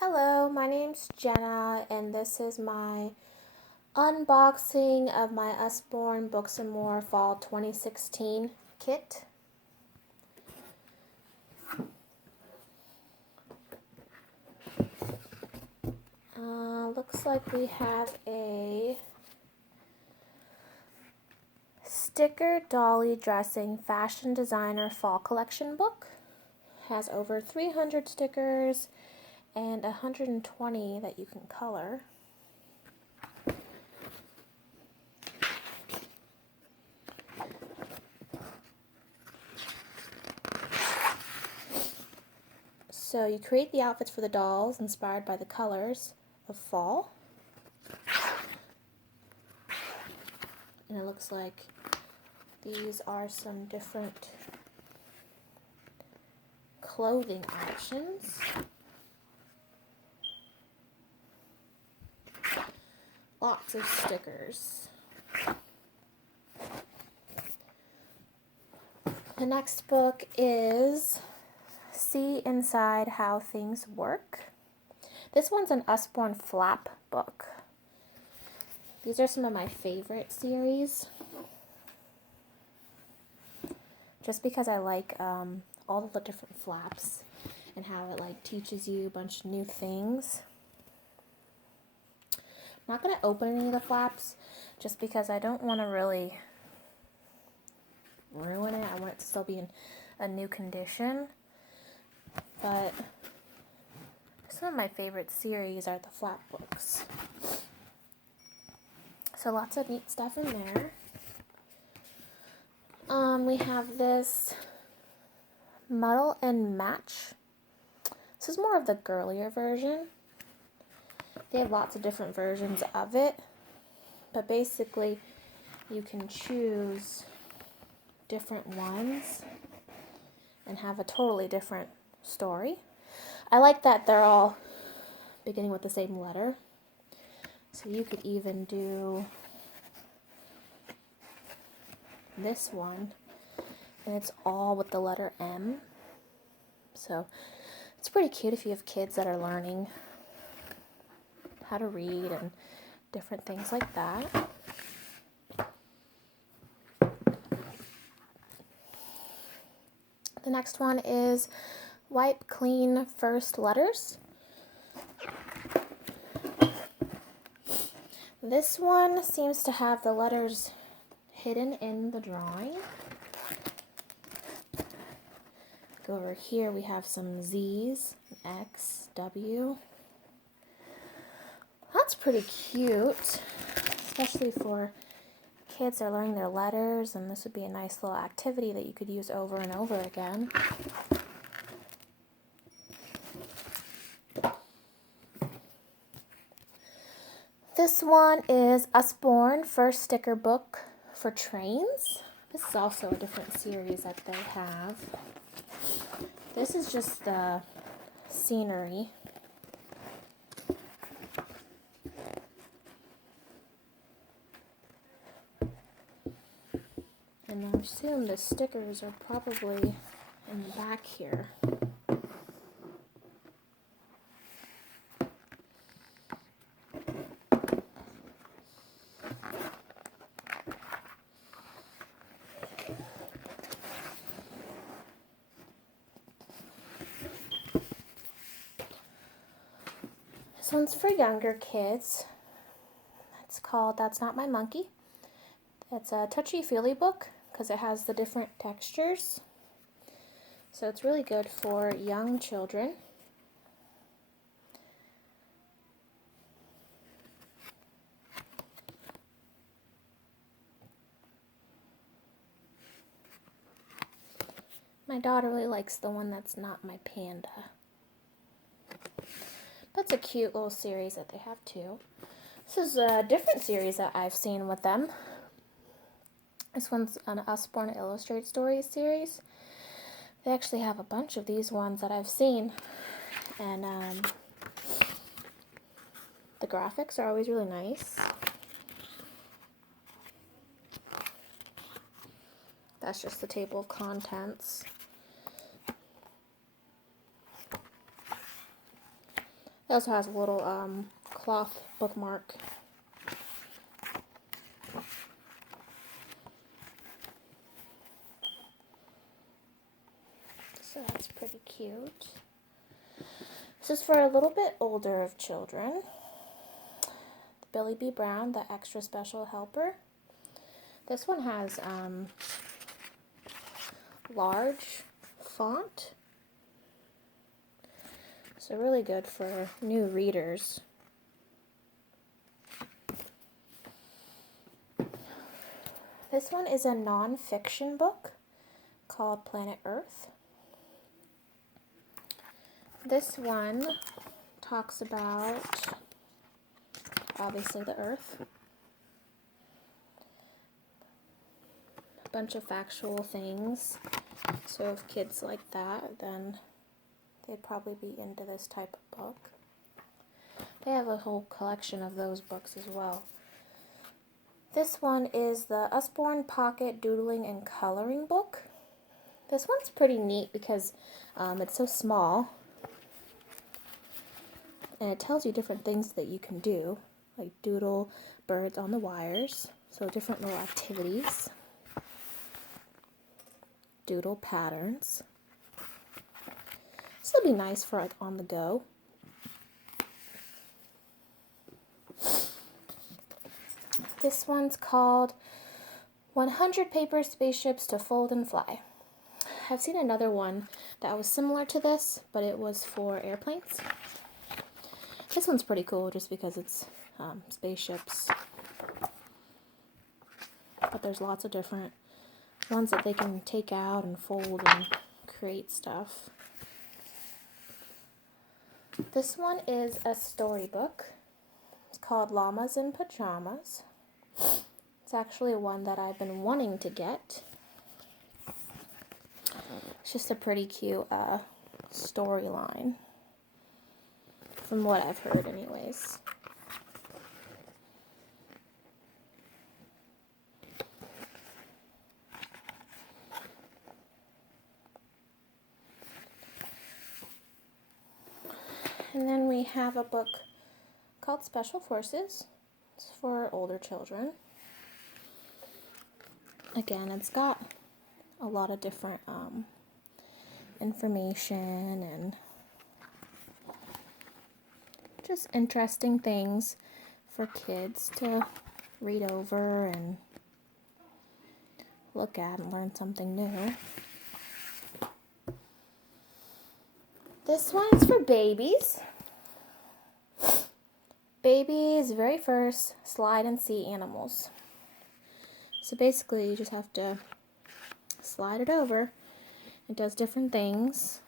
Hello, my name's Jenna, and this is my unboxing of my Usborne Books and More Fall 2016 kit. Looks like we have a sticker Dolly Dressing Fashion Designer Fall Collection book. Has over 300 stickers and 120 that you can color. So you create the outfits for the dolls inspired by the colors of fall. And it looks like these are some different clothing options. Lots of stickers. The next book is See Inside How Things Work. This one's an Usborne flap book. These are some of my favorite series. Just because I like all of the different flaps and how it teaches you a bunch of new things. I'm not going to open any of the flaps just because I don't want to really ruin it. I want it to still be in a new condition. But some of my favorite series are the flap books. So lots of neat stuff in there. We have this Muddle and Match. This is more of the girlier version. They have lots of different versions of it. But basically, you can choose different ones and have a totally different story. I like that they're all beginning with the same letter. So you could even do this one, and it's all with the letter M. So it's pretty cute if you have kids that are learning how to read and different things like that. The next one is Wipe Clean First Letters. This one seems to have the letters hidden in the drawing. Go over here, we have some Z's, X, W. That's pretty cute, especially for kids that are learning their letters, and this would be a nice little activity that you could use over and over again. This one is Usborne First Sticker Book for Trains. This is also a different series that they have. This is just the scenery. And I assume the stickers are probably in the back here. This one's for younger kids. It's called That's Not My Monkey. It's a touchy-feely book because it has the different textures. So it's really good for young children. My daughter really likes the one that's not my panda. That's a cute little series that they have too. This is a different series that I've seen with them. This one's an Usborne Illustrated Stories series. They actually have a bunch of these ones that I've seen. And the graphics are always really nice. That's just the table of contents. It also has a little cloth bookmark. So that's pretty cute. This is for a little bit older of children. Billie B. Brown, the extra special helper. This one has large font. So really good for new readers. This one is a non-fiction book called Planet Earth. This one talks about, obviously, the Earth. A bunch of factual things. So if kids like that, then they'd probably be into this type of book. They have a whole collection of those books as well. This one is the Usborne Pocket Doodling and Coloring book. This one's pretty neat because it's so small. And it tells you different things that you can do, like doodle birds on the wires, so different little activities, doodle patterns. This will be nice for like on the go. This one's called 100 Paper Spaceships to Fold and Fly. I've seen another one that was similar to this, but it was for airplanes. This one's pretty cool just because it's spaceships. But there's lots of different ones that they can take out and fold and create stuff. This one is a storybook. It's called Llamas Pajamas. It's actually one that I've been wanting to get. It's just a pretty cute storyline. From what I've heard anyways. And then we have a book called Special Forces. It's for older children. Again, it's got a lot of different information and just interesting things for kids to read over and look at and learn something new. This one's for babies. Babies' very first slide and see animals. So basically you just have to slide it over. It does different things.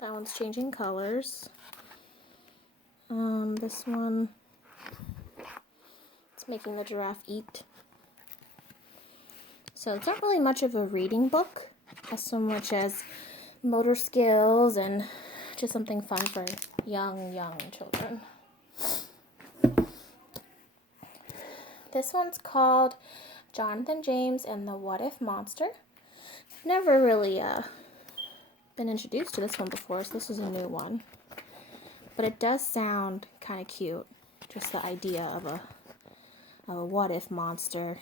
That one's changing colors. This one, it's making the giraffe eat. So it's not really much of a reading book, as so much as motor skills and just something fun for young children. This one's called Jonathan James and the Whatif Monster. I've never really been introduced to this one before, so this is a new one. But it does sound kind of cute, just the idea of a what-if monster.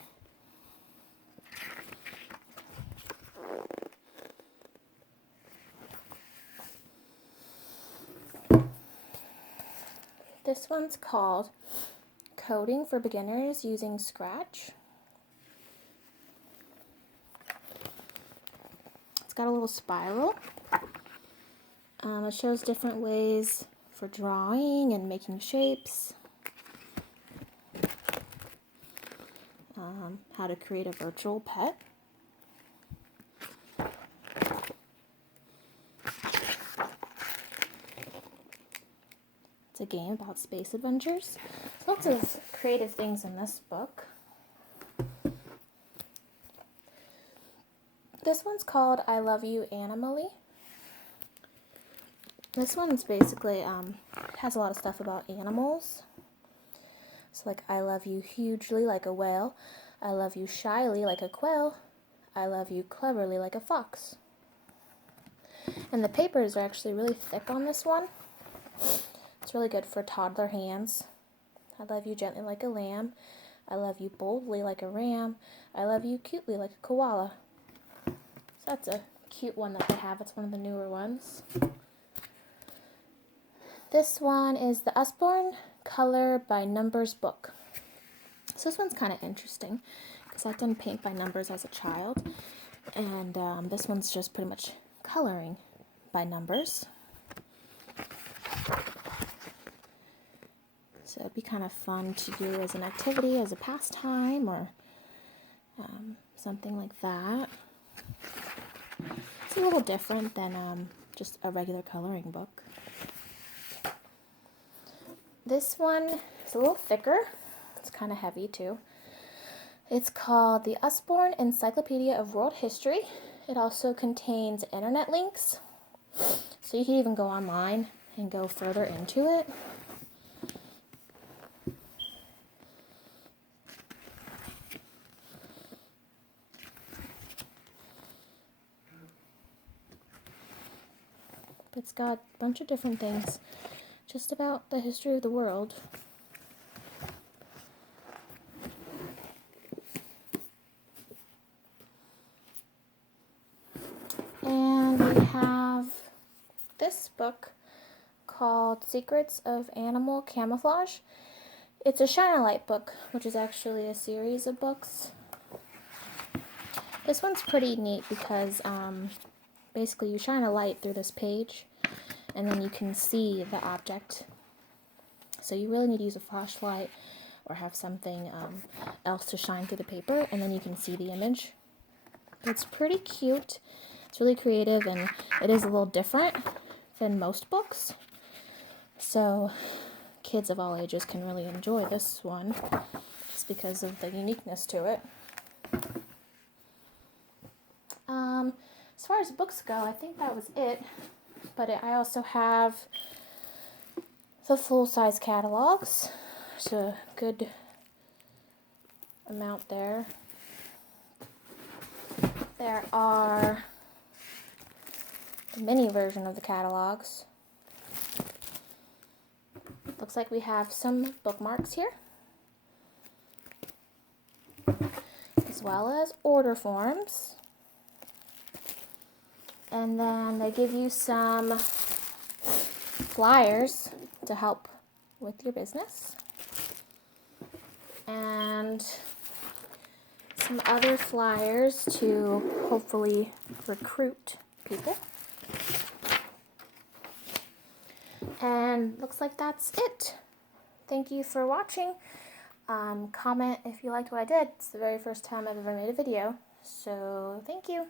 This one's called Coding for Beginners Using Scratch. It's got a little spiral. It shows different ways for drawing and making shapes. How to create a virtual pet. It's a game about space adventures. Lots of creative things in this book. This one's called I Love You Animally. This one's basically, it has a lot of stuff about animals. So like, I love you hugely like a whale. I love you shyly like a quail. I love you cleverly like a fox. And the papers are actually really thick on this one. It's really good for toddler hands. I love you gently like a lamb. I love you boldly like a ram. I love you cutely like a koala. So that's a cute one that they have. It's one of the newer ones. This one is the Usborne Color by Numbers book. So this one's kind of interesting because I've done paint by numbers as a child, and this one's just pretty much coloring by numbers. So it'd be kind of fun to do as an activity, as a pastime, or something like that. It's a little different than just a regular coloring book. This one is a little thicker. It's kind of heavy too. It's called the Usborne Encyclopedia of World History. It also contains internet links, so you can even go online and go further into it. It's got a bunch of different things just about the history of the world. And we have this book called Secrets of Animal Camouflage. It's a Shine a Light book, which is actually a series of books. This one's pretty neat because basically you shine a light through this page and then you can see the object. So you really need to use a flashlight or have something else to shine through the paper, and then you can see the image. It's pretty cute. It's really creative, and it is a little different than most books. So kids of all ages can really enjoy this one just because of the uniqueness to it. As far as books go, I think that was it. But I also have the full-size catalogs. There's a good amount there. There are the mini version of the catalogs. Looks like we have some bookmarks here, as well as order forms. And then they give you some flyers to help with your business. And some other flyers to hopefully recruit people. And looks like that's it. Thank you for watching. Comment if you liked what I did. It's the very first time I've ever made a video. So thank you.